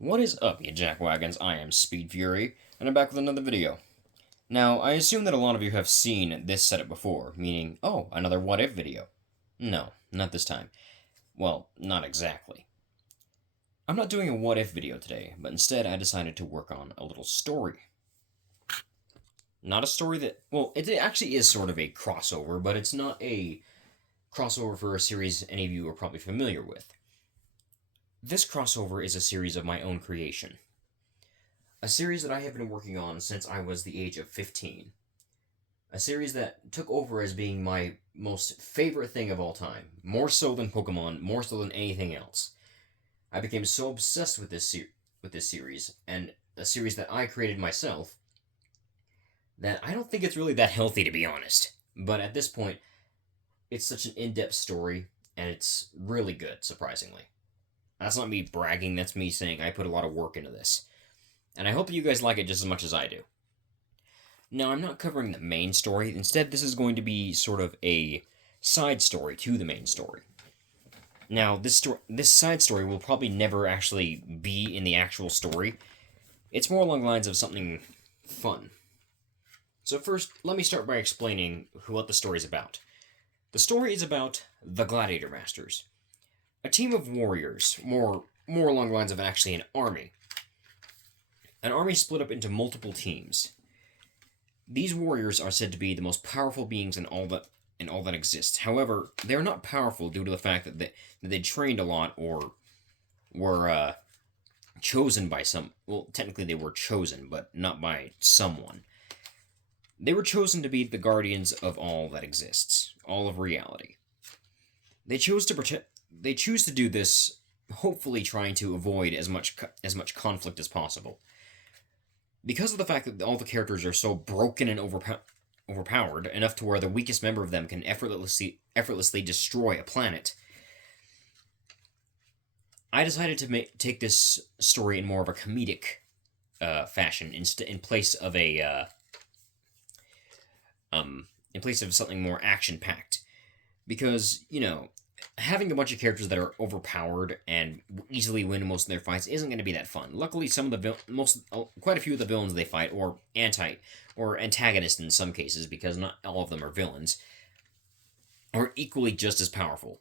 What is up, you jackwagons? I am Speed Fury, and I'm back with another video. Now, I assume that a lot of you have seen this setup before, meaning, oh, another what if video. No, not this time. Well, not exactly. I'm not doing a what if video today, but instead I decided to work on a little story. Not a story that, well, it actually is sort of a crossover, but it's not a crossover for a series any of you are probably familiar with. This crossover is a series of my own creation. A series that I have been working on since I was the age of 15. A series that took over as being my most favorite thing of all time, more so than Pokemon, more so than anything else. I became so obsessed with this series, and a series that I created myself, that I don't think it's really that healthy, to be honest. But at this point, it's such an in-depth story, and it's really good, surprisingly. That's not me bragging, that's me saying I put a lot of work into this. And I hope you guys like it just as much as I do. Now, I'm not covering the main story. Instead, this is going to be sort of a side story to the main story. Now, this side story will probably never actually be in the actual story. It's more along the lines of something fun. So first, let me start by explaining what the story is about. The story is about the Gladiator Masters, a team of warriors, more along the lines of actually an army. An army split up into multiple teams. These warriors are said to be the most powerful beings in all that exists. However, they are not powerful due to the fact that they trained a lot or were chosen by some. Well, technically they were chosen, but not by someone. They were chosen to be the guardians of all that exists, all of reality. They choose to do this, hopefully trying to avoid as much conflict as possible. Because of the fact that all the characters are so broken and overpowered, enough to where the weakest member of them can effortlessly destroy a planet, I decided to take this story in more of a comedic fashion, in place of something more action-packed. Because, having a bunch of characters that are overpowered and easily win most of their fights isn't going to be that fun. Luckily, quite a few of the villains they fight, or antagonists in some cases, because not all of them are villains, are equally just as powerful.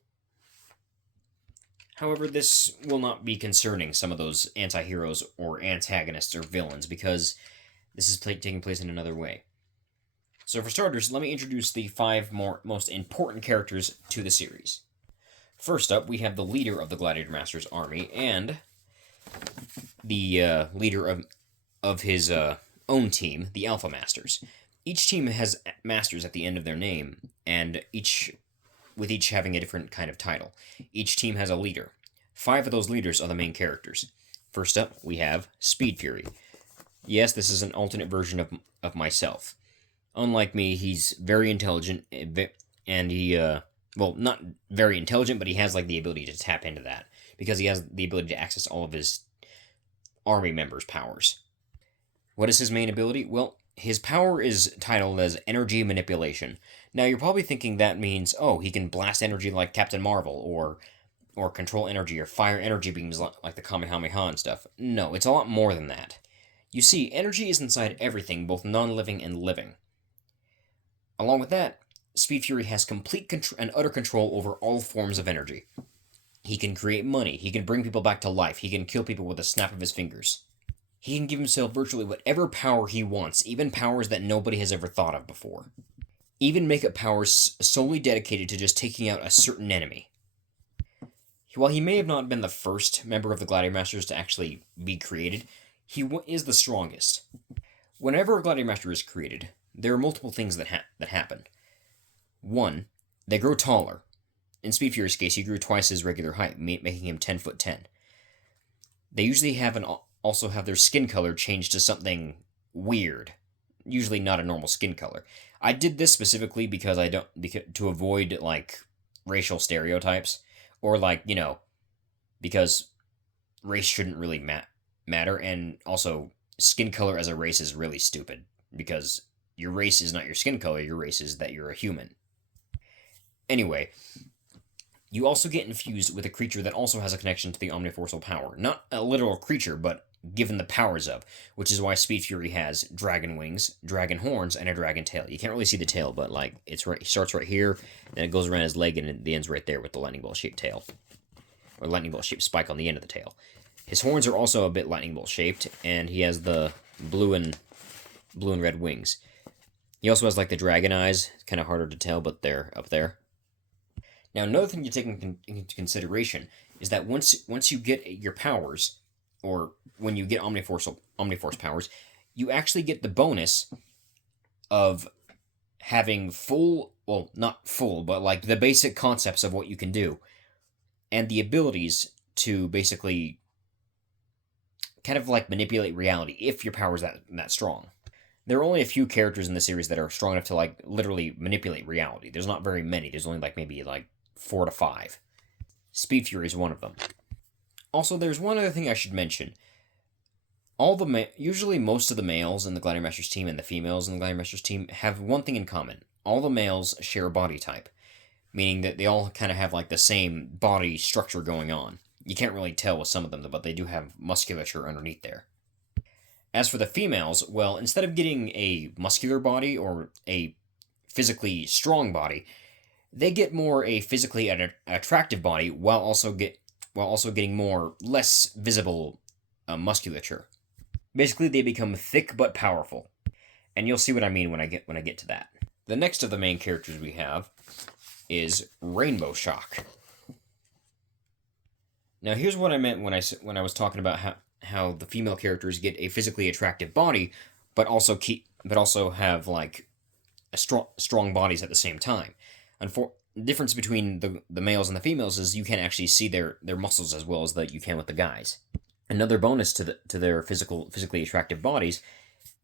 However, this will not be concerning some of those anti-heroes or antagonists or villains, because this is taking place in another way. So for starters, let me introduce the 5 most important characters to the series. First up, we have the leader of the Gladiator Masters army, and the leader of his own team, the Alpha Masters. Each team has masters at the end of their name, and each having a different kind of title. Each team has a leader. 5 of those leaders are the main characters. First up, we have Speed Fury. Yes, this is an alternate version of myself. Unlike me, he's very intelligent, and he, well, not very intelligent, but he has, the ability to tap into that, because he has the ability to access all of his army members' powers. What is his main ability? Well, his power is titled as Energy Manipulation. Now, you're probably thinking that means, oh, he can blast energy like Captain Marvel, or control energy, or fire energy beams like the Kamehameha and stuff. No, it's a lot more than that. You see, energy is inside everything, both non-living and living. Along with that, Speed Fury has complete and utter control over all forms of energy. He can create money, he can bring people back to life, he can kill people with a snap of his fingers. He can give himself virtually whatever power he wants, even powers that nobody has ever thought of before. Even make up powers solely dedicated to just taking out a certain enemy. While he may have not been the first member of the Gladiator Masters to actually be created, he is the strongest. Whenever a Gladiator Master is created, there are multiple things that happen. 1, they grow taller. In Speed Fury's case, he grew twice his regular height, making him 10'10". They usually also have their skin color changed to something weird, usually not a normal skin color. I did this specifically because to avoid racial stereotypes, or because race shouldn't really matter, and also skin color as a race is really stupid, because your race is not your skin color, your race is that you're a human. Anyway, You also get infused with a creature that also has a connection to the omniversal power. Not a literal creature, but given the powers of, which is why Speed Fury has dragon wings, dragon horns, and a dragon tail. You can't really see the tail, but like it starts right here, then it goes around his leg, and it ends right there with the lightning bolt shaped tail, or lightning bolt shaped spike on the end of the tail. His horns are also a bit lightning bolt shaped, and he has the blue and red wings. He also has like the dragon eyes. It's kind of harder to tell, but they're up there. Now, another thing you take into consideration is that once you get your powers, or when you get Omniforce powers, you actually get the bonus of having well, not full, but like the basic concepts of what you can do, and the abilities to basically kind of like manipulate reality if your power's that strong. There are only a few characters in the series that are strong enough to like literally manipulate reality. There's not very many. There's only like maybe like 4 to 5. Speed Fury is one of them. Also, there's one other thing I should mention. Usually most of the males in the Gladiator Masters team and the females in the Gladiator Masters team have one thing in common. All the males share a body type, meaning that they all kind of have like the same body structure going on. You can't really tell with some of them, but they do have musculature underneath there. As for the females, well, instead of getting a muscular body or a physically strong body, they get more a physically attractive body while also getting more less visible musculature. Basically, they become thick but powerful, and you'll see what I mean when I get to that. The next of the main characters we have is Rainbow Shock. Now, here's what I meant when I was talking about how the female characters get a physically attractive body, but also have like a strong bodies at the same time. The difference between the males and the females is you can actually see their muscles as well as that you can with the guys. Another bonus to their physically attractive bodies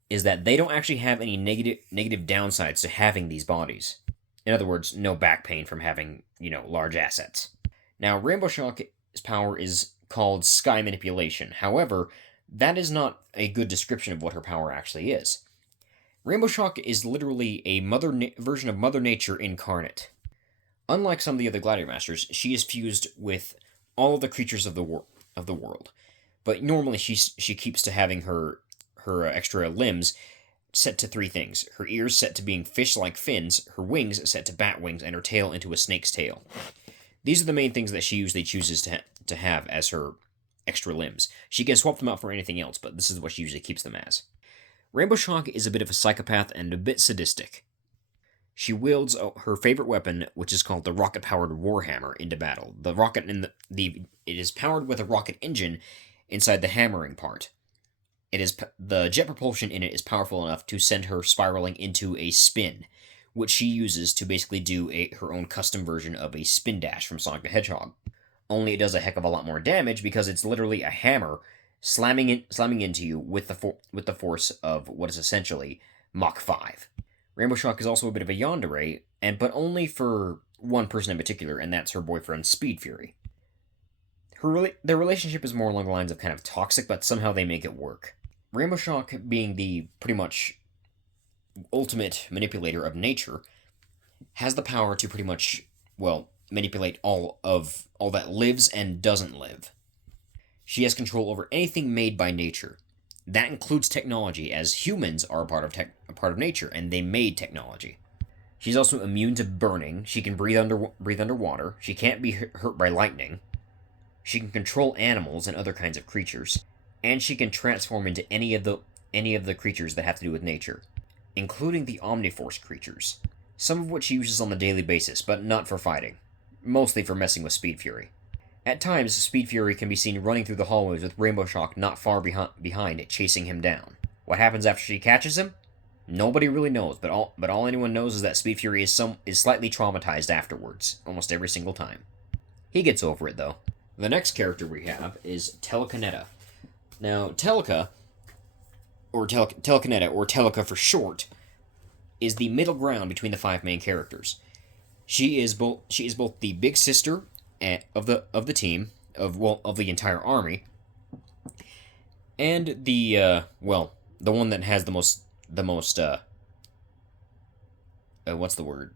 is that they don't actually have any negative downsides to having these bodies. In other words, no back pain from having, large assets. Now, Rainbow Shock's power is called Sky Manipulation. However, that is not a good description of what her power actually is. Rainbow Shock is literally a version of Mother Nature incarnate. Unlike some of the other Gladiator Masters, she is fused with all of the creatures of the world. But normally she keeps to having her extra limbs set to 3 things. Her ears set to being fish-like fins, her wings set to bat wings, and her tail into a snake's tail. These are the main things that she usually chooses to have as her extra limbs. She can swap them out for anything else, but this is what she usually keeps them as. Rainbow Shock is a bit of a psychopath and a bit sadistic. She wields her favorite weapon, which is called the rocket-powered Warhammer, into battle. The rocket it is powered with a rocket engine inside the hammering part. The jet propulsion in it is powerful enough to send her spiraling into a spin, which she uses to basically do her own custom version of a spin dash from Sonic the Hedgehog. Only it does a heck of a lot more damage because it's literally a hammer slamming into you with the force of what is essentially Mach 5. Rainbow Shock is also a bit of a yandere, but only for one person in particular, and that's her boyfriend Speed Fury. Their relationship is more along the lines of kind of toxic, but somehow they make it work. Rainbow Shock, being the pretty much ultimate manipulator of nature, has the power to pretty much, manipulate all that lives and doesn't live. She has control over anything made by nature. That includes technology, as humans are a part of nature, and they made technology. She's also immune to burning. She can breathe underwater. She can't be hurt by lightning. She can control animals and other kinds of creatures, and she can transform into any of the creatures that have to do with nature, including the Omniforce creatures, some of which she uses on a daily basis, but not for fighting, mostly for messing with Speed Fury. At times, Speed Fury can be seen running through the hallways with Rainbow Shock not far behind, chasing him down. What happens after she catches him? Nobody really knows, but all anyone knows is that Speed Fury is slightly traumatized afterwards, almost every single time. He gets over it, though. The next character we have is Telekineta. Now, Telekineta, or Teleka for short, is the middle ground between the 5 main characters. She is both the big sister of the team, of the entire army, and the one that has the most what's the word?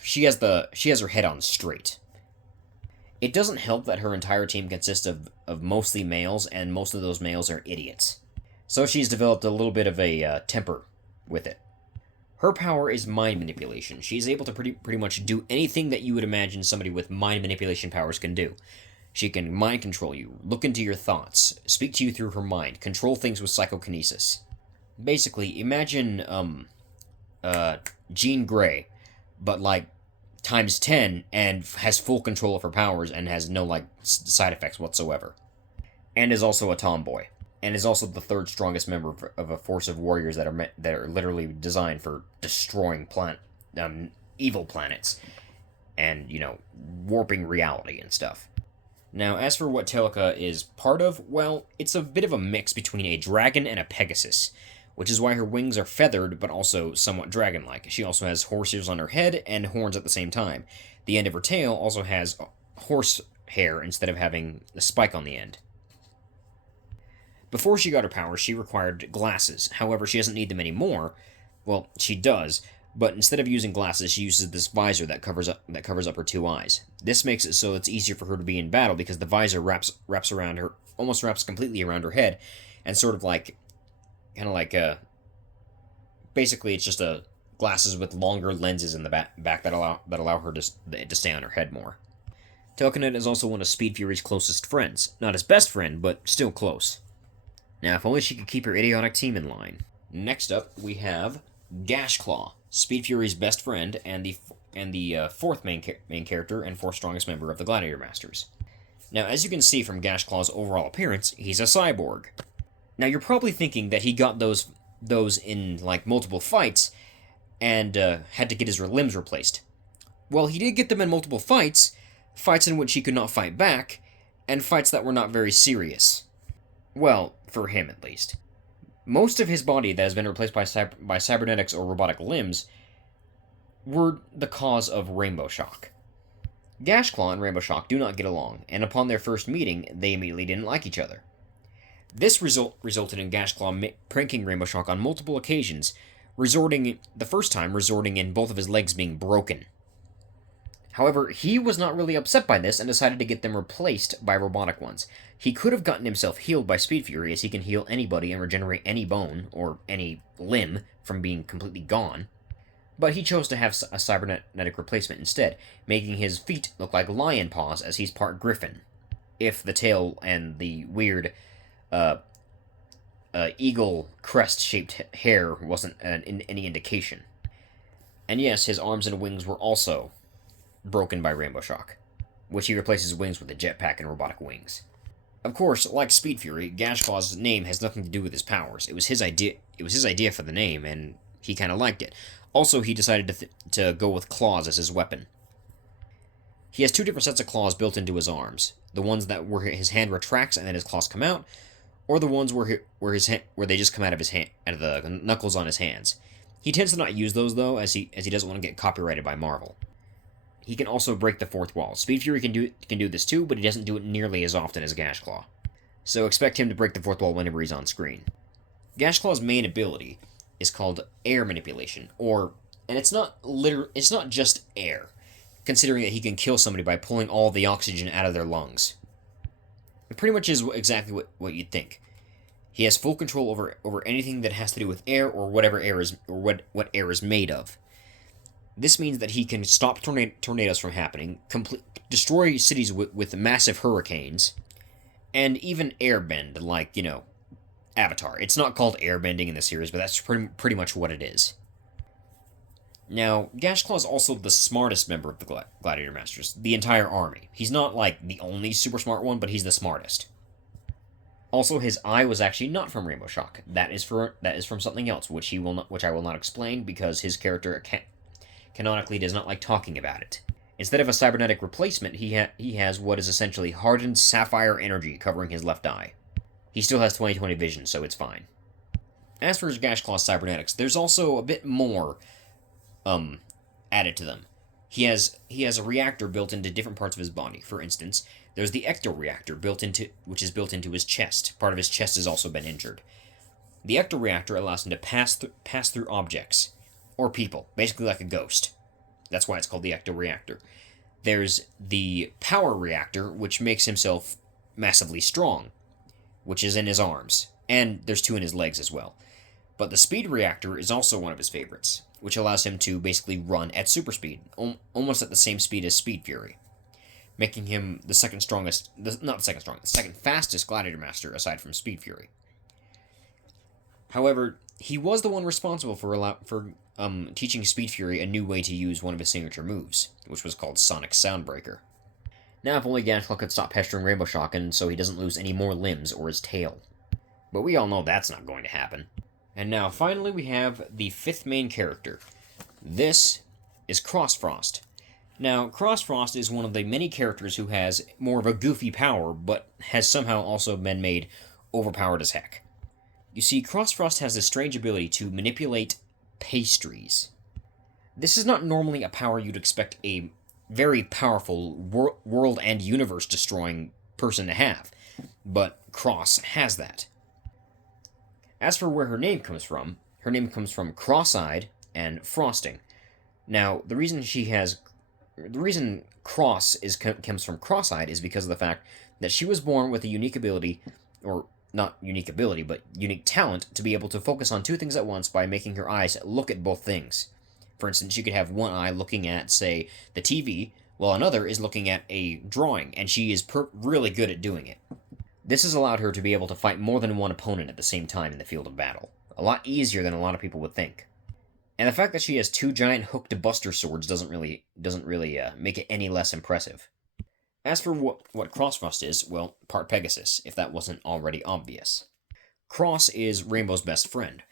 She has her head on straight. It doesn't help that her entire team consists of mostly males, and most of those males are idiots. So she's developed a little bit of a temper with it. Her power is mind manipulation. She's able to pretty much do anything that you would imagine somebody with mind manipulation powers can do. She can mind control you, look into your thoughts, speak to you through her mind, control things with psychokinesis. Basically, imagine, Jean Grey, but, like, times 10, and has full control of her powers and has no, like, side effects whatsoever. And is also a tomboy. And is also the third strongest member of a force of warriors that are literally designed for destroying evil planets. And, warping reality and stuff. Now, as for what Telica is part of, well, it's a bit of a mix between a dragon and a Pegasus, which is why her wings are feathered, but also somewhat dragon-like. She also has horseears on her head and horns at the same time. The end of her tail also has horse hair instead of having a spike on the end. Before she got her powers, she required glasses. However, she doesn't need them anymore. Well, she does, but instead of using glasses, she uses this visor that covers up her two eyes. This makes it so it's easier for her to be in battle because the visor wraps around her, almost wraps completely around her head, and sort of like, basically it's just glasses with longer lenses in the back that allow her to stay on her head more. Telekinet is also one of Speed Fury's closest friends. Not his best friend, but still close. Now, if only she could keep her idiotic team in line. Next up, we have Gashclaw, Speed Fury's best friend and the fourth main character and fourth strongest member of the Gladiator Masters. Now, as you can see from Gashclaw's overall appearance, he's a cyborg. Now, you're probably thinking that he got those in, like, multiple fights and had to get his limbs replaced. Well, he did get them in multiple fights in which he could not fight back, and fights that were not very serious. Well, for him at least. Most of his body that has been replaced by cybernetics or robotic limbs were the cause of Rainbow Shock. Gashclaw and Rainbow Shock do not get along, and upon their first meeting, they immediately didn't like each other. This resulted in Gashclaw pranking Rainbow Shock on multiple occasions, the first time resorting in both of his legs being broken. However, he was not really upset by this and decided to get them replaced by robotic ones. He could have gotten himself healed by Speed Fury, as he can heal anybody and regenerate any bone or any limb from being completely gone. But he chose to have a cybernetic replacement instead, making his feet look like lion paws as he's part griffin. If the tail and the weird eagle crest-shaped hair wasn't any indication. And yes, his arms and wings were also broken by Rainbow Shock, which he replaces wings with a jetpack and robotic wings. Of course, like Speed Fury, Gashclaw's name has nothing to do with his powers. It was his idea for the name, and he kind of liked it. Also, he decided to go with claws as his weapon. He has two different sets of claws built into his arms. The ones where his hand retracts and then his claws come out, or the ones where they just come out of the knuckles on his hands. He tends to not use those though, as he doesn't want to get copyrighted by Marvel. He can also break the fourth wall. Speed Fury can do this too, but he doesn't do it nearly as often as Gashclaw. So expect him to break the fourth wall whenever he's on screen. Gashclaw's main ability is called air manipulation, and it's not just air, considering that he can kill somebody by pulling all the oxygen out of their lungs. It pretty much is exactly what you'd think. He has full control over anything that has to do with air or whatever air is or what air is made of. This means that he can stop tornadoes from happening, destroy cities with massive hurricanes, and even airbend, like, Avatar. It's not called airbending in the series, but that's pretty much what it is. Now, Gashclaw is also the smartest member of the Gladiator Masters, the entire army. He's not, like, the only super smart one, but he's the smartest. Also, his eye was actually not from Rainbow Shock. That is from something else, which I will not explain, because his character canonically does not like talking about it. Instead of a cybernetic replacement, he has what is essentially hardened sapphire energy covering his left eye. He still has 20/20 vision, so it's fine. As for his Gashclaw's cybernetics, there's also a bit more added to them. He has a reactor built into different parts of his body. For instance, there's the ectoreactor which is built into his chest. Part of his chest has also been injured. The ectoreactor allows him to pass through objects or people, basically like a ghost. That's why it's called the ectoreactor. There's the power reactor, which makes himself massively strong, which is in his arms, and there's two in his legs as well. But the speed reactor is also one of his favorites, which allows him to basically run at super speed, almost at the same speed as Speed Fury, making him the second strongest, not the second strongest, the second fastest Gladiator Master aside from Speed Fury. However, he was the one responsible for teaching Speed Fury a new way to use one of his signature moves, which was called Sonic Soundbreaker. Now, if only Gashclaw could stop pestering Rainbow Shock so he doesn't lose any more limbs or his tail. But we all know that's not going to happen. And now, finally, we have the fifth main character. This is Crossfrost. Now, Crossfrost is one of the many characters who has more of a goofy power, but has somehow also been made overpowered as heck. You see, Crossfrost has this strange ability to manipulate pastries. This is not normally a power you'd expect a very powerful, world and universe-destroying person to have, but Cross has that. As for where her name comes from cross-eyed and frosting. Now, the reason Cross comes from cross-eyed is because of the fact that she was born with a unique ability, or not unique ability, but unique talent to be able to focus on two things at once by making her eyes look at both things. For instance, she could have one eye looking at, say, the TV, while another is looking at a drawing, and she is really good at doing it. This has allowed her to be able to fight more than one opponent at the same time in the field of battle. A lot easier than a lot of people would think. And the fact that she has two giant hooked buster swords doesn't really make it any less impressive. As for what Crossfrost is, well, part Pegasus, if that wasn't already obvious. Cross is Rainbow's best friend,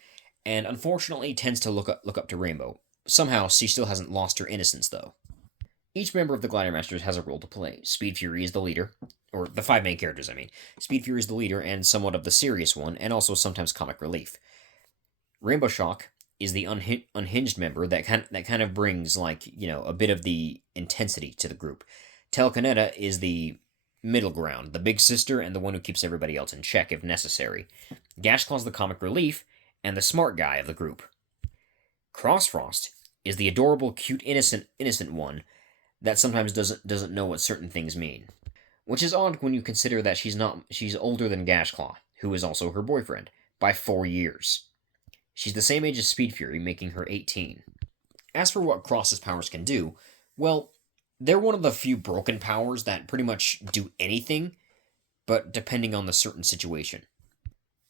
and unfortunately tends to look up to Rainbow. Somehow, she still hasn't lost her innocence, though. Each member of the Gladiator Masters has a role to play. Speed Fury is the leader, or the five main characters, I mean. Speed Fury is the leader and somewhat of the serious one, and also sometimes comic relief. Rainbow Shock is the unhinged member that kind of brings, a bit of the intensity to the group. Telekineta is the middle ground, the big sister and the one who keeps everybody else in check if necessary. Gashclaw's the comic relief and the smart guy of the group. Crossfrost is the adorable, cute, innocent one that sometimes doesn't know what certain things mean. Which is odd when you consider that she's older than Gashclaw, who is also her boyfriend, by 4 years. She's the same age as Speed Fury, making her 18. As for what Cross's powers can do, well, they're one of the few broken powers that pretty much do anything, but depending on the certain situation.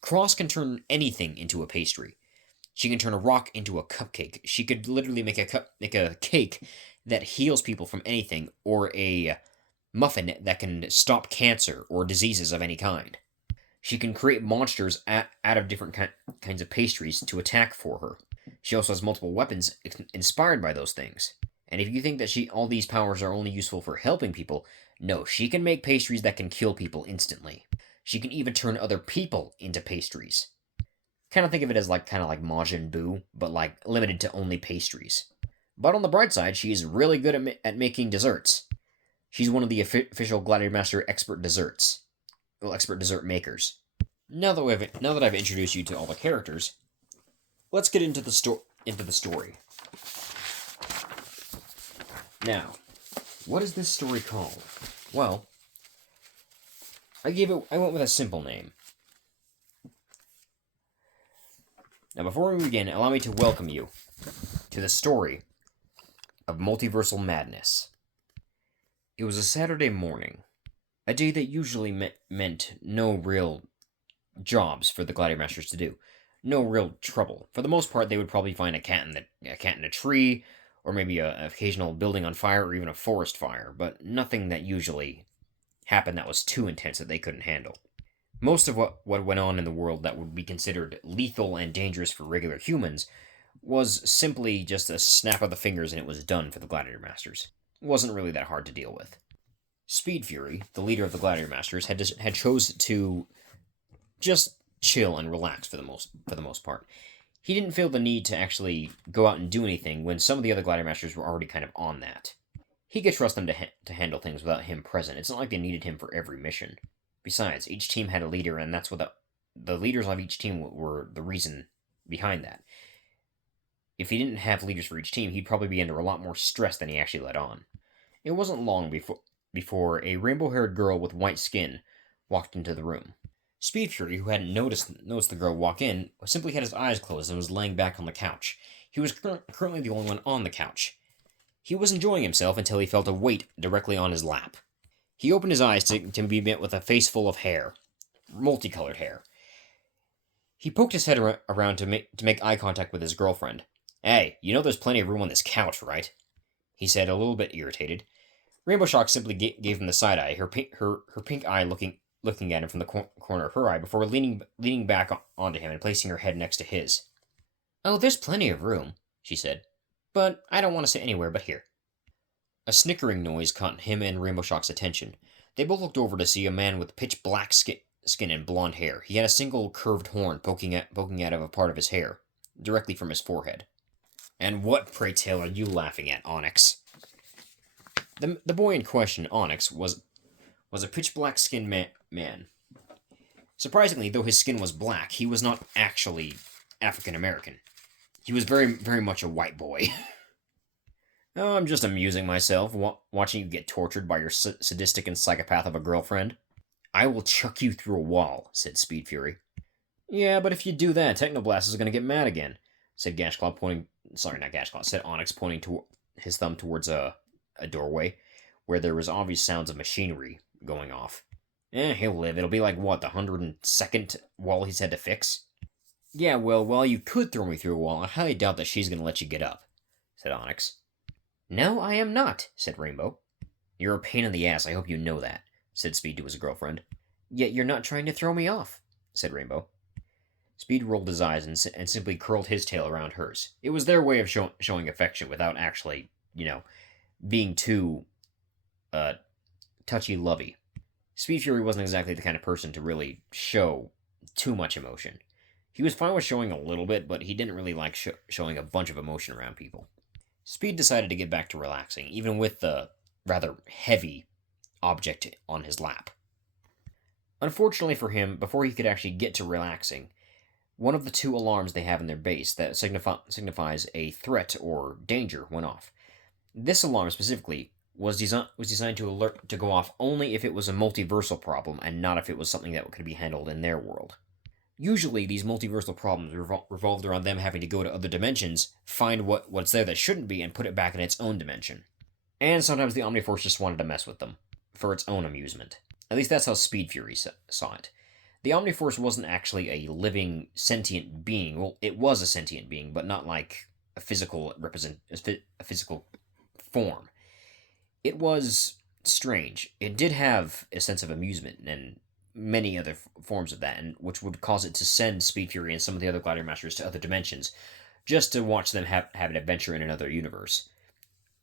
Cross can turn anything into a pastry. She can turn a rock into a cupcake. She could literally make a cake that heals people from anything, or a muffin that can stop cancer or diseases of any kind. She can create monsters out of different kinds of pastries to attack for her. She also has multiple weapons inspired by those things. And if you think that all these powers are only useful for helping people, no, she can make pastries that can kill people instantly. She can even turn other people into pastries. Kind of think of it as kind of like Majin Buu, but limited to only pastries. But on the bright side, she's really good at making desserts. She's one of the official Gladiator Master expert dessert makers. Now that I've introduced you to all the characters, let's get into the story. Now, what is this story called? Well, I went with a simple name. Now, before we begin, allow me to welcome you to the story of Multiversal Madness. It was a Saturday morning, a day that usually meant no real jobs for the Gladiator Masters to do, no real trouble. For the most part, they would probably find a cat in a tree, or maybe an occasional building on fire, or even a forest fire, but nothing that usually happened that was too intense that they couldn't handle. Most of what went on in the world that would be considered lethal and dangerous for regular humans was simply just a snap of the fingers and it was done for the Gladiator Masters. It wasn't really that hard to deal with. Speed Fury, the leader of the Gladiator Masters, had chose to just chill and relax for the most part. He didn't feel the need to actually go out and do anything when some of the other Gladiator Masters were already kind of on that. He could trust them to handle things without him present. It's not like they needed him for every mission. Besides, each team had a leader, and that's what the leaders of each team were the reason behind that. If he didn't have leaders for each team, he'd probably be under a lot more stress than he actually let on. It wasn't long before a rainbow-haired girl with white skin walked into the room. Speed Fury, who hadn't noticed the girl walk in, simply had his eyes closed and was laying back on the couch. He was currently the only one on the couch. He was enjoying himself until he felt a weight directly on his lap. He opened his eyes to be met with a face full of hair, multicolored hair. He poked his head around to make eye contact with his girlfriend. "Hey, you know there's plenty of room on this couch, right?" he said, a little bit irritated. Rainbow Shock simply gave him the side eye, her pink eye looking at him from the corner of her eye before leaning back onto him and placing her head next to his. "Oh, there's plenty of room," she said, "but I don't want to sit anywhere but here." A snickering noise caught him and Rainbow Shock's attention. They both looked over to see a man with pitch black skin and blonde hair. He had a single curved horn poking out of a part of his hair, directly from his forehead. "And what, pray tell, are you laughing at, Onyx?" The boy in question, Onyx, was a pitch black skinned man. Surprisingly, though his skin was black, he was not actually African American. He was very, very much a white boy. "Oh, I'm just amusing myself, watching you get tortured by your sadistic and psychopath of a girlfriend." "I will chuck you through a wall," said Speed Fury. "Yeah, but if you do that, Technoblast is going to get mad again," said said Onyx, pointing to his thumb towards a doorway, where there was obvious sounds of machinery going off. He'll live. It'll be like, what, the 102nd wall he's had to fix?" "Yeah, well, while you could throw me through a wall, I highly doubt that she's going to let you get up," said Onyx. "No, I am not," said Rainbow. "You're a pain in the ass, I hope you know that," said Speed to his girlfriend. "Yet you're not trying to throw me off," said Rainbow. Speed rolled his eyes and simply curled his tail around hers. It was their way of showing affection without actually, being too, touchy-lovey. Speed Fury wasn't exactly the kind of person to really show too much emotion. He was fine with showing a little bit, but he didn't really like showing a bunch of emotion around people. Speed decided to get back to relaxing, even with the rather heavy object on his lap. Unfortunately for him, before he could actually get to relaxing, one of the two alarms they have in their base that signifies a threat or danger went off. This alarm specifically was designed to go off only if it was a multiversal problem and not if it was something that could be handled in their world. Usually, these multiversal problems revolved around them having to go to other dimensions, find what's there that shouldn't be, and put it back in its own dimension. And sometimes the Omniforce just wanted to mess with them, for its own amusement. At least that's how Speed Fury saw it. The Omniforce wasn't actually a living, sentient being. Well, it was a sentient being, but not like a physical form. It was strange. It did have a sense of amusement and many other forms of that, and which would cause it to send Speed Fury and some of the other Gladiator Masters to other dimensions, just to watch them have an adventure in another universe.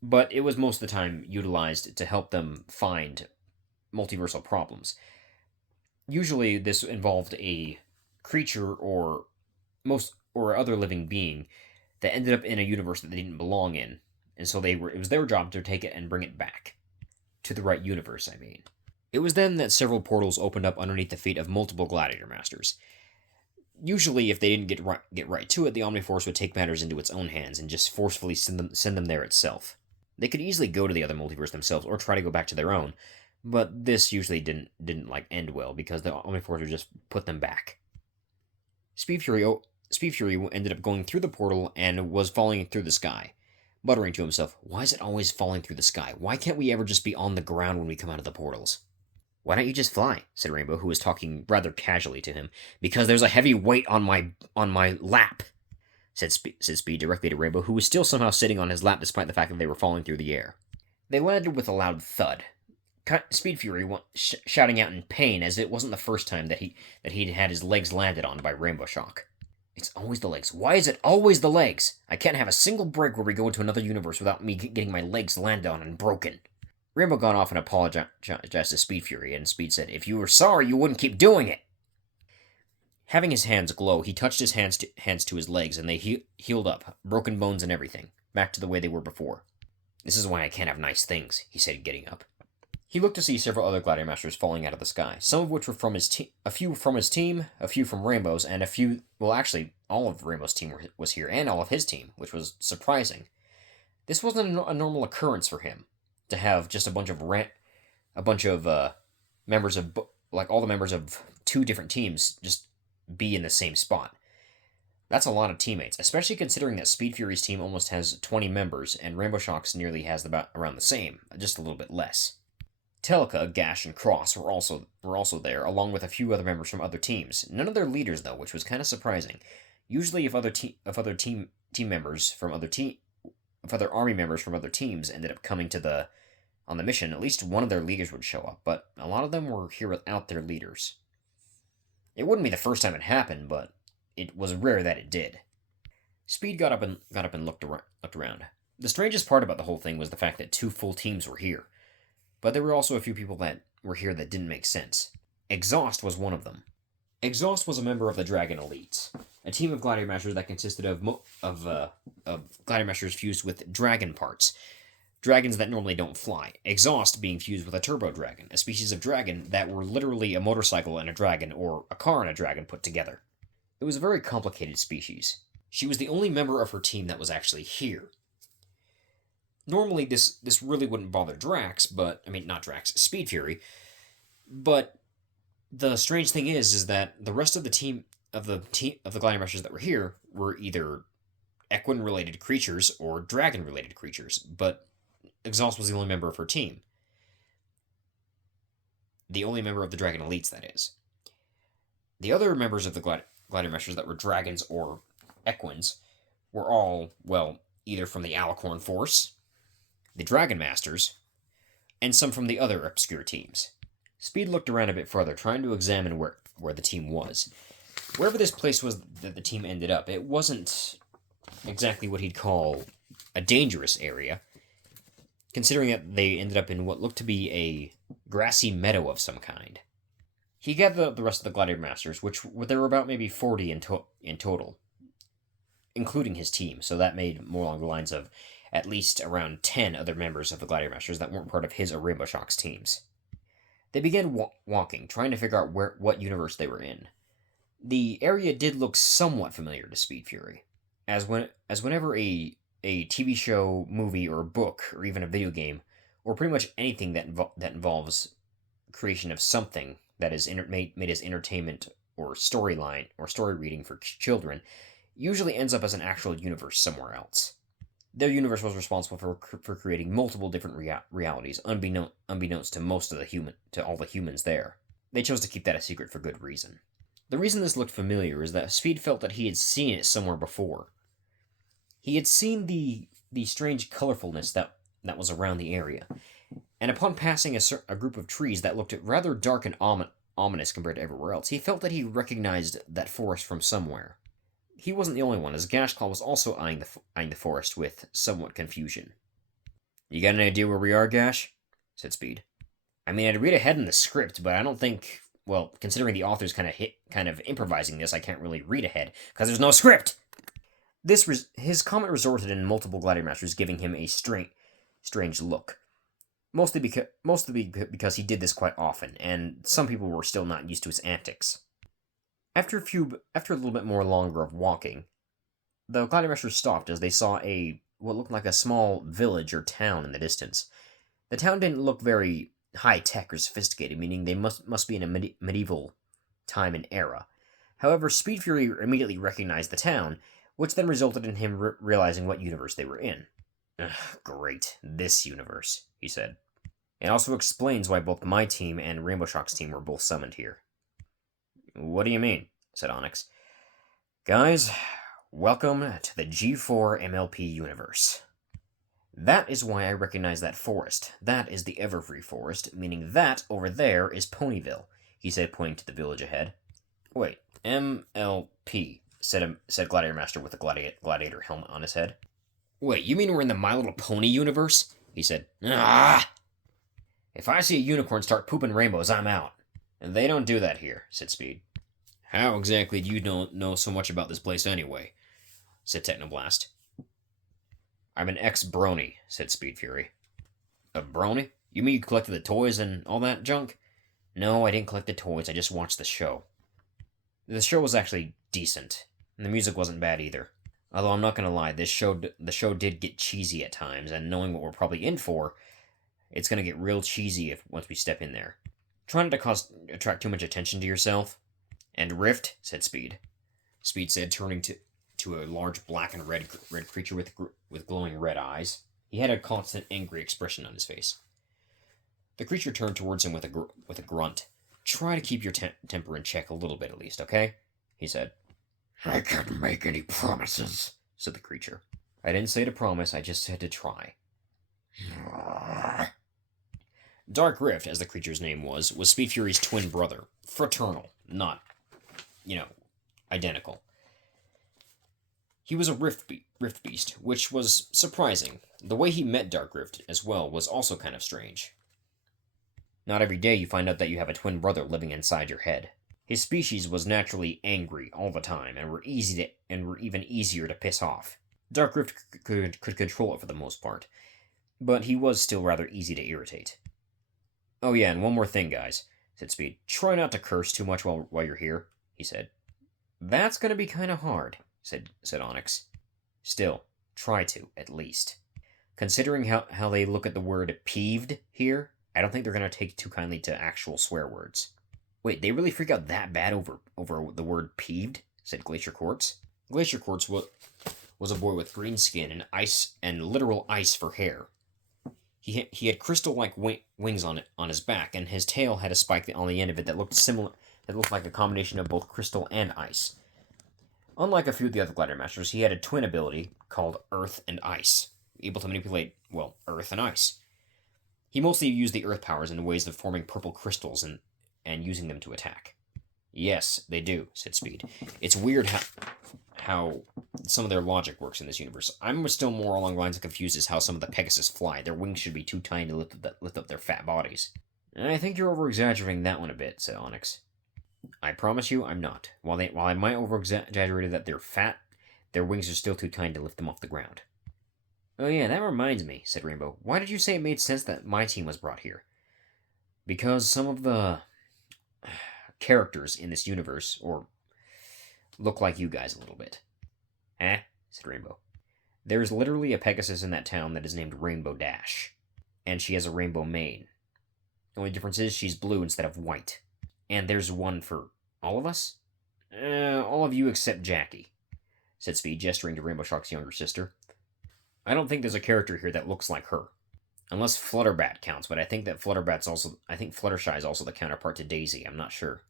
But it was most of the time utilized to help them find multiversal problems. Usually, this involved a creature or other living being that ended up in a universe that they didn't belong in, and so it was their job to take it and bring it back to the right universe. I mean, it was then that several portals opened up underneath the feet of multiple Gladiator Masters. Usually, if they didn't get right to it, the Omniforce would take matters into its own hands and just forcefully send them there itself. They could easily go to the other multiverse themselves or try to go back to their own, but this usually didn't end well because the Omniforce would just put them back. Speed Fury ended up going through the portal and was falling through the sky, muttering to himself, "Why is it always falling through the sky? Why can't we ever just be on the ground when we come out of the portals?" "Why don't you just fly?" said Rainbow, who was talking rather casually to him. "Because there's a heavy weight on my lap," said Speed directly to Rainbow, who was still somehow sitting on his lap despite the fact that they were falling through the air. They landed with a loud thud. Speed Fury shouting out in pain, as it wasn't the first time that he'd had his legs landed on by Rainbow Shock. "It's always the legs. Why is it always the legs? I can't have a single break where we go into another universe without me getting my legs landed on and broken." Rainbow got off and apologized to Speed Fury, and Speed said, "If you were sorry, you wouldn't keep doing it." Having his hands glow, he touched his hands to his legs, and they healed up, broken bones and everything, back to the way they were before. "This is why I can't have nice things," he said, getting up. He looked to see several other Gladiator Masters falling out of the sky, some of which were from his team, a few from his team, a few from Rainbow's, and actually, all of Rainbow's team was here, and all of his team, which was surprising. This wasn't a normal occurrence for him. to have just a bunch of members of like all the members of two different teams just be in the same spot. That's a lot of teammates, especially considering that Speed Fury's team almost has 20 members and Rainbow Shock's nearly has about around the same, just a little bit less. Teleka, Gash, and Cross were also there, along with a few other members from other teams. None of their leaders, though, which was kind of surprising. Usually, if other team members from if other army members from other teams ended up coming on the mission, at least one of their leaders would show up. But a lot of them were here without their leaders. It wouldn't be the first time it happened, but it was rare that it did. Speed got up and looked around. The strangest part about the whole thing was the fact that 2 full teams were here. But there were also a few people that were here that didn't make sense. Exhaust was one of them. Exhaust was a member of the Dragon Elites, a team of Gladiator Masters that consisted of Gladiator Masters fused with dragon parts. Dragons that normally don't fly. Exhaust being fused with a turbo dragon, a species of dragon that were literally a motorcycle and a dragon, or a car and a dragon put together. It was a very complicated species. She was the only member of her team that was actually here. Normally, this really wouldn't bother Drax, not Drax, Speed Fury. But the strange thing is that the rest of the Gladiator Masters that were here were either Equine-related creatures or Dragon-related creatures. But Exhaust was the only member of her team. The only member of the Dragon Elites, that is. The other members of the Gladiator Masters that were dragons or equines were all, either from the Alicorn Force, the Dragon Masters, and some from the other obscure teams. Speed looked around a bit further, trying to examine where the team was. Wherever this place was that the team ended up, it wasn't exactly what he'd call a dangerous area, considering that they ended up in what looked to be a grassy meadow of some kind. He gathered the rest of the Gladiator Masters, which there were about maybe 40 in total, including his team, so that made more along the lines of at least around 10 other members of the Gladiator Masters that weren't part of his or Rainbow Shock's teams. They began walking, trying to figure out what universe they were in. The area did look somewhat familiar to Speed Fury, as whenever a TV show, movie, or a book, or even a video game, or pretty much anything that involves creation of something that is made as entertainment or storyline or story reading for children, usually ends up as an actual universe somewhere else. Their universe was responsible for creating multiple different realities, unbeknownst to all the humans there. They chose to keep that a secret for good reason. The reason this looked familiar is that Speed felt that he had seen it somewhere before. He had seen the strange colorfulness that was around the area, and upon passing a group of trees that looked rather dark and ominous compared to everywhere else, he felt that he recognized that forest from somewhere. He wasn't the only one, as Gashclaw was also eyeing the forest with somewhat confusion. "You got an idea where we are, Gash?" said Speed. I'd read ahead in the script, but I don't think, considering the author's kind of improvising this, I can't really read ahead, because there's no script! His comment resulted in multiple Gladiator Masters giving him a strange look. Mostly because he did this quite often, and some people were still not used to his antics. After a little bit more longer of walking, the Gladiator Masters stopped as they saw what looked like a small village or town in the distance. The town didn't look very high-tech or sophisticated, meaning they must be in a medieval time and era. However, Speed Fury immediately recognized the town, which then resulted in him realizing what universe they were in. "Great, this universe," he said. "It also explains why both my team and Rainbow Shock's team were both summoned here." "What do you mean?" said Onyx. "Guys, welcome to the G4 MLP universe. That is why I recognize that forest. That is the Everfree Forest, meaning that over there is Ponyville," he said, pointing to the village ahead. "Wait, MLP," said Gladiator Master with a gladiator helmet on his head. "Wait, you mean we're in the My Little Pony universe?" he said. "Ah! If I see a unicorn start pooping rainbows, I'm out." "They don't do that here," said Speed. "How exactly do you know so much about this place anyway?" said Technoblast. "I'm an ex-brony," said Speed Fury. "A brony? You mean you collected the toys and all that junk?" "No, I didn't collect the toys, I just watched the show." The show was actually decent, and the music wasn't bad either. Although I'm not gonna lie, the show did get cheesy at times, and knowing what we're probably in for, It's gonna get real cheesy if once we step in there. Try not to attract too much attention to yourself. And Rift, said Speed. Speed said, turning to a large black and red creature with glowing red eyes. He had a constant angry expression on his face. The creature turned towards him with a grunt. Try to keep your temper in check a little bit at least, okay? He said. I can't make any promises, said the creature. I didn't say to promise, I just said to try. Dark Rift, as the creature's name was Speed Fury's twin brother. Fraternal, not, identical. He was a rift beast, which was surprising. The way he met Dark Rift as well was also kind of strange. Not every day you find out that you have a twin brother living inside your head. His species was naturally angry all the time, and were even easier to piss off. Dark Rift could control it for the most part, but he was still rather easy to irritate. Oh yeah, and one more thing, guys, said Speed. Try not to curse too much while you're here, he said. That's gonna be kinda hard, said Onyx. Still, try to, at least. Considering how they look at the word peeved here, I don't think they're gonna take too kindly to actual swear words. Wait, they really freak out that bad over the word peeved? Said Glacier Quartz. Glacier Quartz was a boy with green skin and literal ice for hair. He had crystal-like wings on his back, and his tail had a spike on the end of it that looked like a combination of both crystal and ice. Unlike a few of the other Gladiator Masters, he had a twin ability called Earth and Ice, able to manipulate, Earth and Ice. He mostly used the Earth powers in ways of forming purple crystals and using them to attack. Yes, they do, said Speed. It's weird how some of their logic works in this universe. I'm still more along the lines of confused as how some of the Pegasus fly. Their wings should be too tiny to lift up their fat bodies. I think you're over-exaggerating that one a bit, said Onyx. I promise you, I'm not. While I might over-exaggerate that they're fat, their wings are still too tiny to lift them off the ground. Oh yeah, that reminds me, said Rainbow. Why did you say it made sense that my team was brought here? Because some of the characters in this universe, look like you guys a little bit. Eh? Said Rainbow. There's literally a Pegasus in that town that is named Rainbow Dash. And she has a rainbow mane. The only difference is she's blue instead of white. And there's one for all of us? All of you except Jackie, said Speed, gesturing to Rainbow Shark's younger sister. I don't think there's a character here that looks like her. Unless Flutterbat counts, but I think Fluttershy is also the counterpart to Daisy, I'm not sure.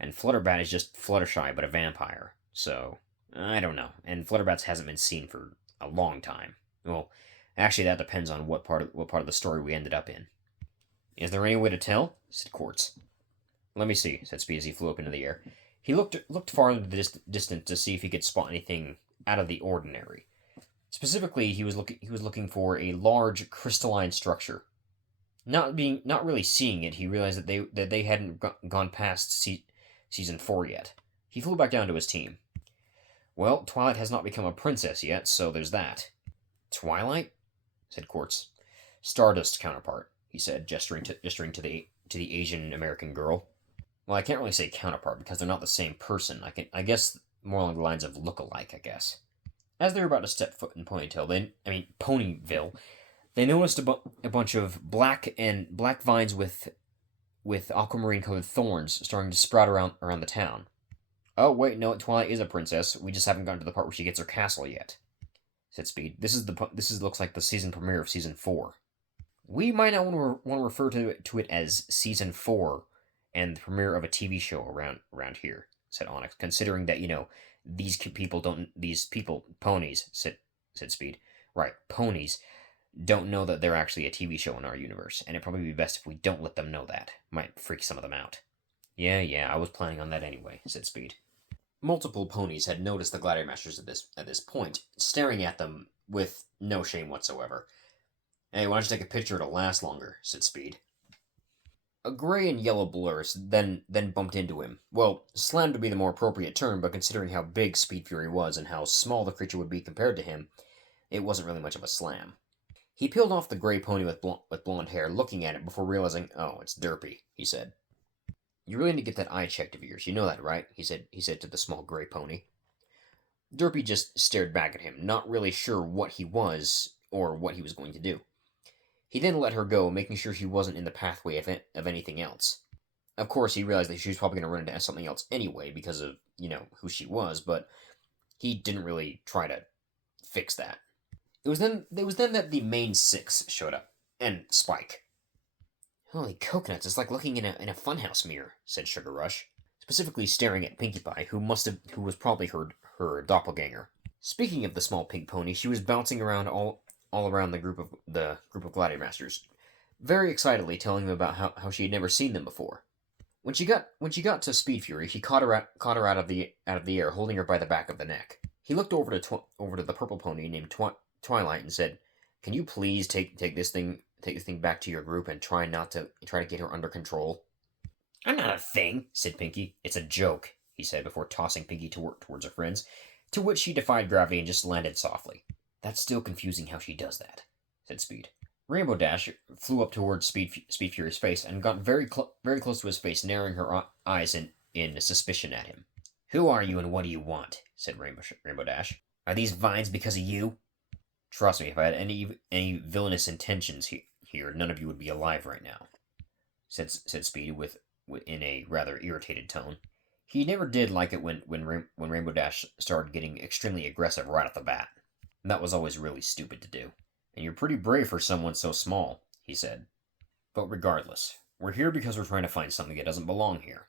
And Flutterbat is just Fluttershy, but a vampire. So, I don't know. And Flutterbat hasn't been seen for a long time. Well, actually that depends on what part of the story we ended up in. Is there any way to tell? Said Quartz. Let me see, said Speed as he flew up into the air. He looked far into the distance to see if he could spot anything out of the ordinary. Specifically, he was looking for a large crystalline structure. Not really seeing it, he realized that they hadn't gone past season 4 yet. He flew back down to his team. Well, Twilight has not become a princess yet, so there's that. Twilight? Said Quartz. Stardust counterpart, he said, gesturing to the Asian American girl. Well, I can't really say counterpart because they're not the same person. I guess more along the lines of look-alike, I guess. As they were about to step foot in Ponyville, they noticed a bunch of black vines with aquamarine-colored thorns starting to sprout around the town. Oh, wait, no, Twilight is a princess. We just haven't gotten to the part where she gets her castle yet, said Speed. This looks like the season premiere of season 4. We might not want to refer to it as season 4 and the premiere of a TV show around here, said Onyx, considering that, these ponies, said Speed. Right, ponies don't know that they're actually a TV show in our universe, and it'd probably be best if we don't let them know that. Might freak some of them out. Yeah, I was planning on that anyway, said Speed. Multiple ponies had noticed the Gladiator Masters at this point, staring at them with no shame whatsoever. Hey, why don't you take a picture to last longer, said Speed. A gray and yellow blur then bumped into him. Well, slammed would be the more appropriate term, but considering how big Speed Fury was and how small the creature would be compared to him, it wasn't really much of a slam. He peeled off the gray pony with blonde hair, looking at it before realizing, oh, it's Derpy, he said. You really need to get that eye checked of yours, you know that, right? He said to the small gray pony. Derpy just stared back at him, not really sure what he was or what he was going to do. He then let her go, making sure she wasn't in the pathway of anything else. Of course, he realized that she was probably going to run into something else anyway because of, who she was, but he didn't really try to fix that. It was then that the main six showed up, and Spike. Holy coconuts, it's like looking in a funhouse mirror, said Sugar Rush, specifically staring at Pinkie Pie, who was probably her doppelganger. Speaking of the small pink pony, she was bouncing around all around the group of Gladiator Masters, very excitedly telling them about how she had never seen them before. When she got to Speed Fury, he caught her out of the air, holding her by the back of the neck. He looked over to the purple pony named Twilight and said, "Can you please take this thing back to your group and try to get her under control?" "I'm not a thing," said Pinkie. "It's a joke," he said before tossing Pinkie towards her friends, to which she defied gravity and just landed softly. "That's still confusing how she does that," said Speed. Rainbow Dash flew up towards Speed Fury's face and got very close to his face, narrowing her eyes in suspicion at him. "Who are you and what do you want?" said Rainbow Dash. "Are these vines because of you?" "Trust me, if I had any villainous intentions here, none of you would be alive right now," said Speed in a rather irritated tone. He never did like it when Rainbow Dash started getting extremely aggressive right off the bat. That was always really stupid to do. "And you're pretty brave for someone so small," he said. "But regardless, we're here because we're trying to find something that doesn't belong here.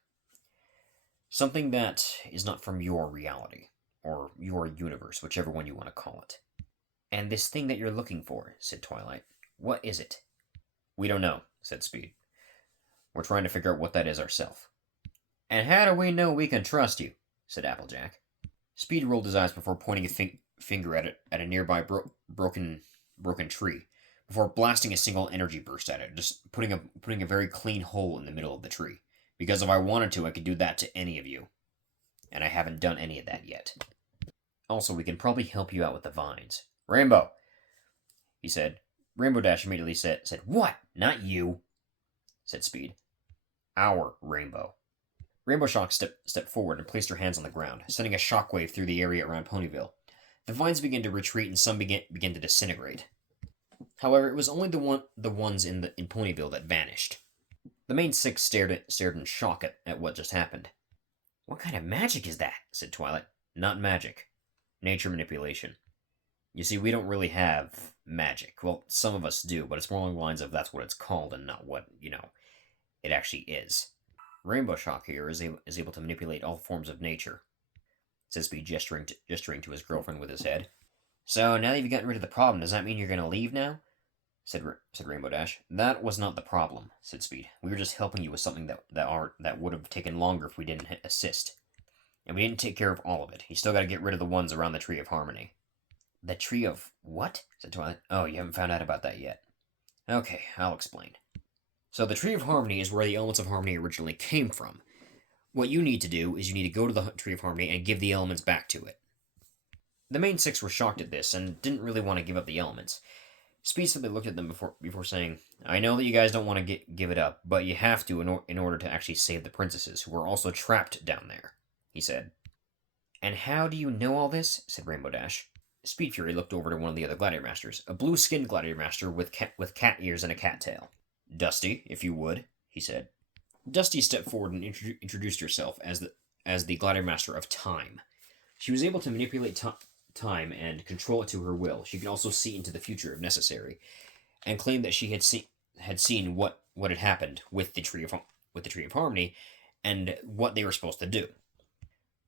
Something that is not from your reality, or your universe, whichever one you want to call it." "And this thing that you're looking for," said Twilight, "what is it?" "We don't know," said Speed. "We're trying to figure out what that is ourselves." "And how do we know we can trust you?" said Applejack. Speed rolled his eyes before pointing a finger at a nearby broken tree, before blasting a single energy burst at it, just putting a very clean hole in the middle of the tree. "Because if I wanted to, I could do that to any of you. And I haven't done any of that yet. Also, we can probably help you out with the vines." "Rainbow," he said. Rainbow Dash immediately said, "What? Not you," said Speed. "Our Rainbow." Rainbow Shock stepped forward and placed her hands on the ground, sending a shockwave through the area around Ponyville. The vines began to retreat and some began to disintegrate. However, it was only the ones in Ponyville that vanished. The main six stared in shock at what just happened. "What kind of magic is that?" said Twilight. "Not magic. Nature manipulation. You see, we don't really have magic. Well, some of us do, but it's more along the lines of that's what it's called and not what, it actually is. Rainbow Shock here is able to manipulate all forms of nature," said Speed, gesturing to his girlfriend with his head. "So, now that you've gotten rid of the problem, does that mean you're going to leave now?" said Rainbow Dash. "That was not the problem," said Speed. "We were just helping you with something that would have taken longer if we didn't assist. And we didn't take care of all of it. You still got to get rid of the ones around the Tree of Harmony." "The Tree of what?" said Twilight. "Oh, you haven't found out about that yet. Okay, I'll explain. So the Tree of Harmony is where the elements of harmony originally came from. What you need to do is you need to go to the Tree of Harmony and give the elements back to it." The main six were shocked at this and didn't really want to give up the elements. Speed simply looked at them before saying, "I know that you guys don't want to give it up, but you have to in order to actually save the princesses, who are also trapped down there," he said. "And how do you know all this?" said Rainbow Dash. Speed Fury looked over to one of the other Gladiator Masters, a blue-skinned Gladiator Master with cat ears and a cat tail. "Dusty, if you would," he said. Dusty stepped forward and introduced herself as the Gladiator Master of Time. She was able to manipulate time and control it to her will. She could also see into the future if necessary, and claimed that she had seen what had happened with the Tree of Harmony and what they were supposed to do.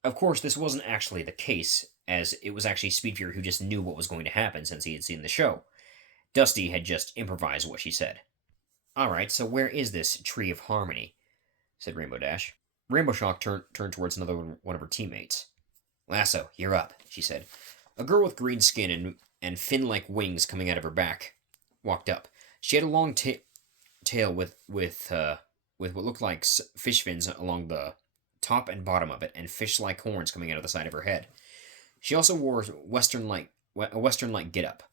Of course, this wasn't actually the case, as it was actually Speed Fury who just knew what was going to happen since he had seen the show. Dusty had just improvised what she said. "Alright, so where is this Tree of Harmony?" said Rainbow Dash. Rainbow Shock turned towards another one of her teammates. "Lasso, you're up," she said. A girl with green skin and fin-like wings coming out of her back walked up. She had a long tail with what looked like fish fins along the top and bottom of it, and fish-like horns coming out of the side of her head. She also wore a Western-like get-up.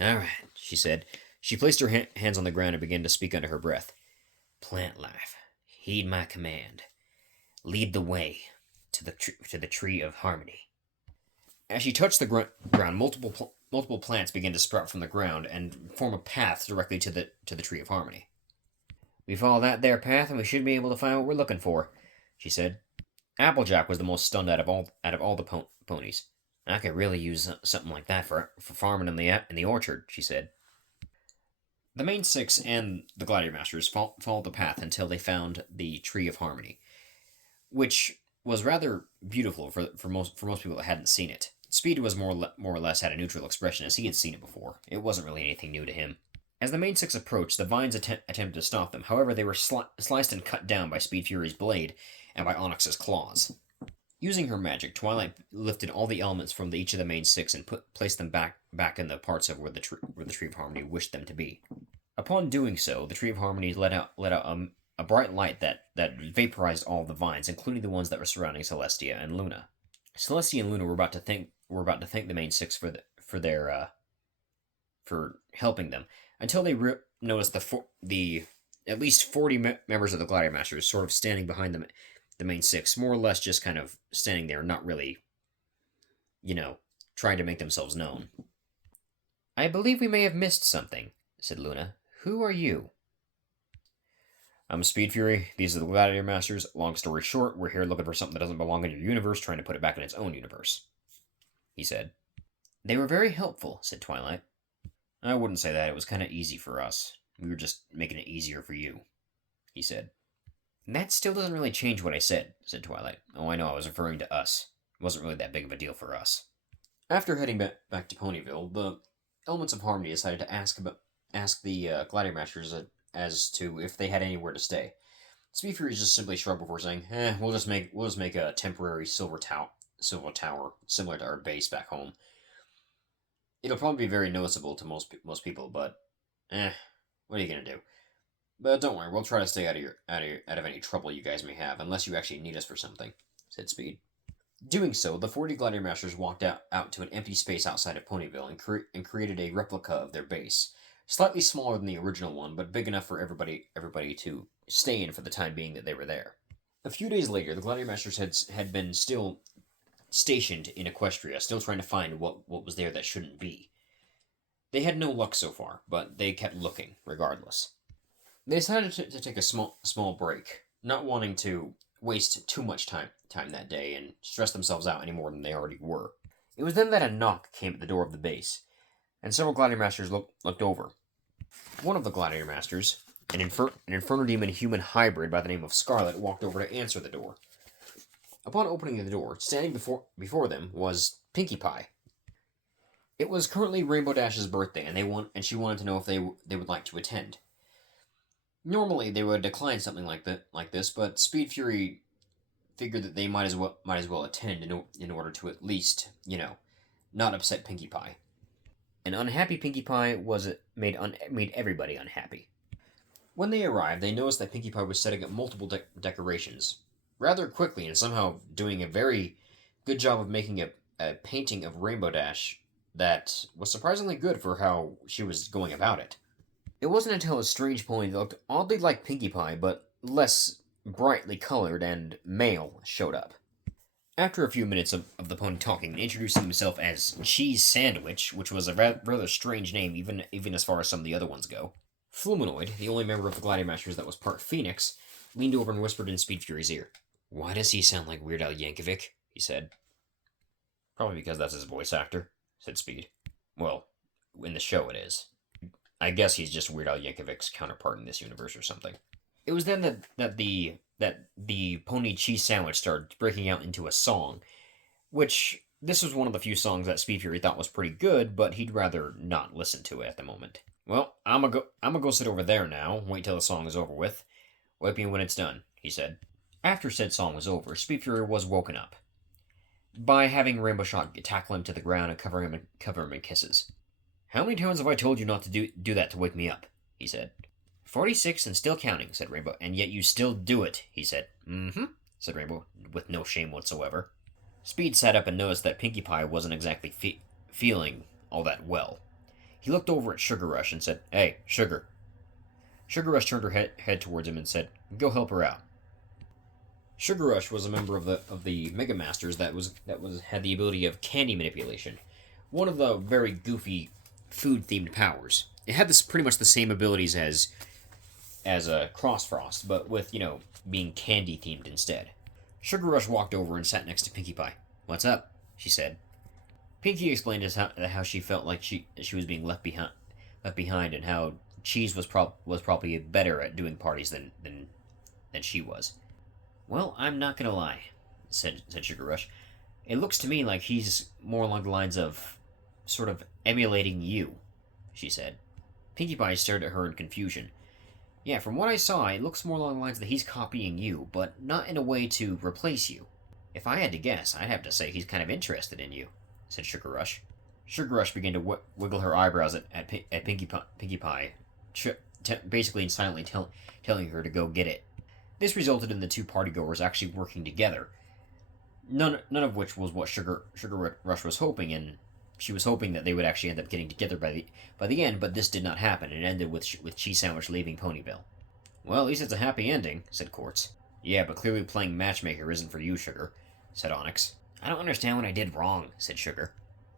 "All right," she said. She placed her hands on the ground and began to speak under her breath. "Plant life, heed my command. Lead the way to the Tree of Harmony." As she touched the ground, multiple multiple plants began to sprout from the ground and form a path directly to the Tree of Harmony. We follow that there path, and we should be able to find what we're looking for, she said. Applejack was the most stunned out of all the ponies. I could really use something like that for farming in the orchard, she said. The main six and the Gladiator Masters followed the path until they found the Tree of Harmony, which was rather beautiful for most people that hadn't seen it. Speed was more or less had a neutral expression as he had seen it before. It wasn't really anything new to him. As the main six approached, the vines attempted to stop them. However, they were sliced and cut down by Speed Fury's blade and by Onyx's claws. Using her magic, Twilight lifted all the elements from each of the main six and placed them back in the parts of where the Tree of Harmony wished them to be. Upon doing so, the Tree of Harmony let out a bright light that vaporized all the vines, including the ones that were surrounding Celestia and Luna. Celestia and Luna were about to thank the main six for helping them, until they noticed the at least 40 members of the Gladiator Masters sort of standing behind the main six, more or less just kind of standing there, not really, trying to make themselves known. I believe we may have missed something, said Luna. Who are you? I'm Speed Fury. These are the Gladiator Masters. Long story short, we're here looking for something that doesn't belong in your universe, trying to put it back in its own universe, he said. They were very helpful, said Twilight. I wouldn't say that. It was kind of easy for us. We were just making it easier for you, he said. That still doesn't really change what I said, said Twilight. Oh, I know, I was referring to us. It wasn't really that big of a deal for us. After heading back to Ponyville, the Elements of Harmony decided to ask the Gladiator Masters as to if they had anywhere to stay. Speed Fury just simply shrugged before saying, we'll just make a temporary silver tower similar to our base back home. It'll probably be very noticeable to most people, but what are you gonna do? But don't worry, we'll try to stay out of any trouble you guys may have, unless you actually need us for something, said Speed. Doing so, the 40 Gladiator Masters walked out to an empty space outside of Ponyville and created a replica of their base, slightly smaller than the original one, but big enough for everybody to stay in for the time being that they were there. A few days later, the Gladiator Masters had been still stationed in Equestria, still trying to find what was there that shouldn't be. They had no luck so far, but they kept looking, regardless. They decided to take a small break, not wanting to waste too much time that day and stress themselves out any more than they already were. It was then that a knock came at the door of the base, and several Gladiator Masters looked over. One of the Gladiator Masters, an Inferno Demon human hybrid by the name of Scarlet, walked over to answer the door. Upon opening the door, standing before them was Pinkie Pie. It was currently Rainbow Dash's birthday, and she wanted to know if they would like to attend. Normally, they would decline something like this, but Speed Fury figured that they might as well attend in order to at least, not upset Pinkie Pie. An unhappy Pinkie Pie made everybody unhappy. When they arrived, they noticed that Pinkie Pie was setting up multiple decorations rather quickly and somehow doing a very good job of making a painting of Rainbow Dash that was surprisingly good for how she was going about it. It wasn't until a strange pony that looked oddly like Pinkie Pie, but less brightly colored and male, showed up. After a few minutes of the pony talking and introducing himself as Cheese Sandwich, which was a rather strange name even as far as some of the other ones go, Fluminoid, the only member of the Gladiator Masters that was part Phoenix, leaned over and whispered in Speed Fury's ear. Why does he sound like Weird Al Yankovic? He said. Probably because that's his voice actor, said Speed. Well, in the show it is. I guess he's just Weird Al Yankovic's counterpart in this universe or something. It was then that the pony cheese sandwich started breaking out into a song, which this was one of the few songs that Speed Fury thought was pretty good, but he'd rather not listen to it at the moment. Well, I'm gonna go sit over there now, wait till the song is over with. Wake me when it's done, he said. After said song was over, Speed Fury was woken up by having Rainbow Shot tackle him to the ground and cover him in kisses. How many times have I told you not to do that to wake me up? He said. 46 and still counting, said Rainbow, and yet you still do it, he said. Mm-hmm, said Rainbow, with no shame whatsoever. Speed sat up and noticed that Pinkie Pie wasn't exactly feeling all that well. He looked over at Sugar Rush and said, Hey, Sugar. Sugar Rush turned her head towards him and said, Go help her out. Sugar Rush was a member of the Mega Masters that had the ability of candy manipulation, one of the very goofy food-themed powers. It had this pretty much the same abilities as a Crossfrost, but with, being candy-themed instead. Sugar Rush walked over and sat next to Pinkie Pie. "What's up?" she said. Pinkie explained how she felt like she was being left behind, and how Cheese was probably better at doing parties than she was. "Well, I'm not gonna lie," said Sugar Rush. "It looks to me like he's more along the lines of sort of emulating you," she said. Pinkie Pie stared at her in confusion. "Yeah, from what I saw, it looks more along the lines that he's copying you, but not in a way to replace you. If I had to guess, I'd have to say he's kind of interested in you," said Sugar Rush. Sugar Rush began to wiggle her eyebrows at Pinkie Pie, basically silently telling her to go get it. This resulted in the two partygoers actually working together. None of which was what Sugar Rush was hoping, and she was hoping that they would actually end up getting together by the end. But this did not happen. It ended with Cheese Sandwich leaving Ponyville. "Well, at least it's a happy ending," said Quartz. "Yeah, but clearly playing matchmaker isn't for you, Sugar," said Onyx. "I don't understand what I did wrong," said Sugar.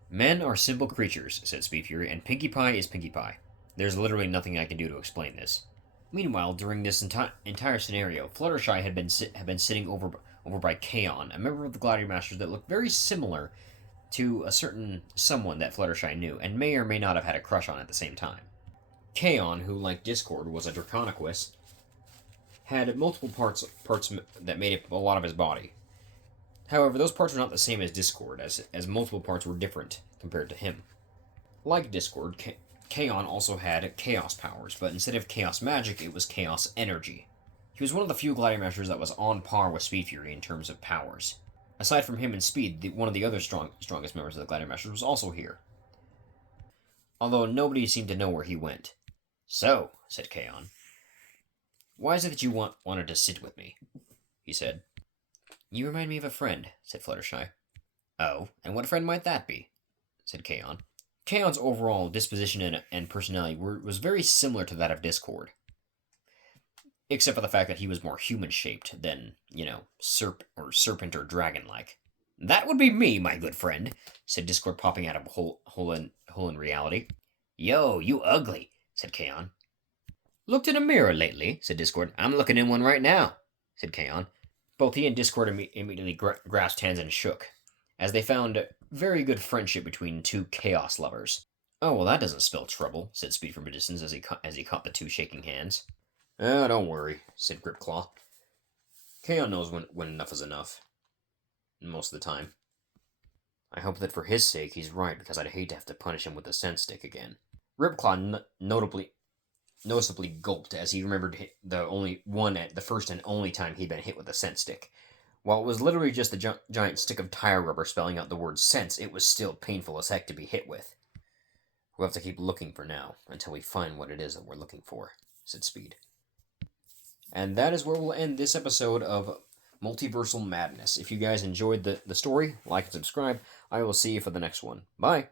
"Men are simple creatures," said Speed Fury, "and Pinkie Pie is Pinkie Pie. There's literally nothing I can do to explain this." Meanwhile, during this entire scenario, Fluttershy had been sitting over by Kaon, a member of the Gladiator Masters that looked very similar to a certain someone that Fluttershy knew, and may or may not have had a crush on at the same time. Kaon, who like Discord was a Draconiquus, had multiple parts that made up a lot of his body. However, those parts were not the same as Discord, as multiple parts were different compared to him. Like Discord, Kaon also had chaos powers, but instead of chaos magic, it was chaos energy. He was one of the few Gladiator Masters that was on par with Speed Fury in terms of powers. Aside from him and Speed, one of the other strongest members of the Gladiator Masters was also here, although nobody seemed to know where he went. "So," said Kaon, "why is it that you wanted to sit with me?" he said. "You remind me of a friend," said Fluttershy. "Oh, and what friend might that be?" said Kaon. Kaon's overall disposition and personality was very similar to that of Discord, except for the fact that he was more human-shaped than, serpent or dragon-like. "That would be me, my good friend," said Discord, popping out of a hole in reality. "Yo, you ugly," said Kaon. "Looked in a mirror lately?" said Discord. "I'm looking in one right now," said Kaon. Both he and Discord immediately grasped hands and shook, as they found very good friendship between two chaos lovers. "Oh, well, that doesn't spell trouble," said Speed from a distance as he caught the two shaking hands. "Oh, don't worry," said Gripclaw. "Kaon knows when enough is enough. Most of the time. I hope that for his sake he's right, because I'd hate to have to punish him with the scent stick again." Ripclaw noticeably gulped as he remembered the first and only time he'd been hit with a scent stick. While it was literally just a giant stick of tire rubber spelling out the word sense, it was still painful as heck to be hit with. "We'll have to keep looking for now, until we find what it is that we're looking for," said Speed. And that is where we'll end this episode of Multiversal Madness. If you guys enjoyed the story, like and subscribe. I will see you for the next one. Bye!